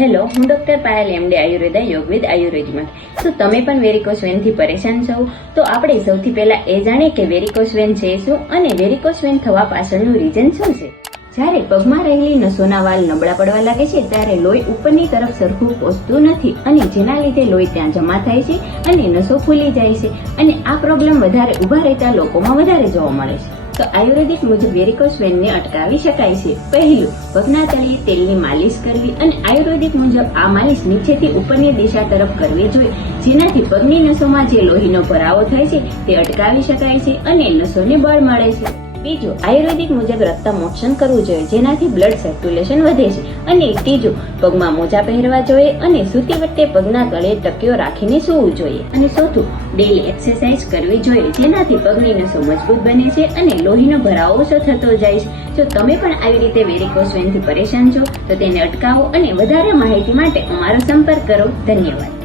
Hello, હું doctor Payal MD Ayurveda યોગવિદ આયુર્વેદમાં. શું તમે પણ વેરિકોસ વેનથી પરેશાન છો? તો આપણે સૌથી પહેલા એ જાણીએ કે વેરિકોસ વેન છે શું અને વેરિકોસ વેન થવા પાછળનું રીઝન શું છે. જ્યારે પગમાં રહેલી નસોના વાલ નબળા પડવા લાગે છે ત્યારે લોહી ઉપરની તરફ સરખું પહોંચતું નથી અને જેના લીધે લોહી ત્યાં જમા થાય છે અને નસો ફૂલી જાય છે અને આ પ્રોબ્લેમ વધારે ઊભા રહેતા લોકોમાં વધારે જોવા મળે છે. તો આયુર્વેદિક મુજબ વેરિકોસ વેનને અટકાવી શકાય છે. પહેલું, પગના તળિયે તેલની માલિશ કરવી અને આયુર્વેદિક મુજબ આ માલિશ નીચેથી ઉપરની દિશા તરફ કરવી જોઈએ, જેનાથી પગની નસોમાં જે લોહીનો ભરાવો થાય છે તે અટકાવી શકાય છે અને નસોને બળ મળે છે. બીજું, આયુર્વેદિક મુજબ રક્તમોક્ષણ કરવું જોઈએ, જેનાથી બ્લડ સર્ક્યુલેશન વધે છે. અને ત્રીજું, પગમાં મોજા પહેરવા જોઈએ અને સૂતી વખતે પગના ગળે ટક્યો રાખીને સૂવું જોઈએ. અને ચોથું, ડેલી એક્સરસાઇઝ કરવી જોઈએ, જેનાથી પગની નસો મજબૂત બને છે અને લોહીનો ભરાવો ઓછો થતો જાય છે. જો તમે પણ આવી રીતે વેરિકોસ વેનથી પરેશાન છો તો તેને અટકાવો અને વધારે માહિતી માટે અમારો સંપર્ક કરો. ધન્યવાદ.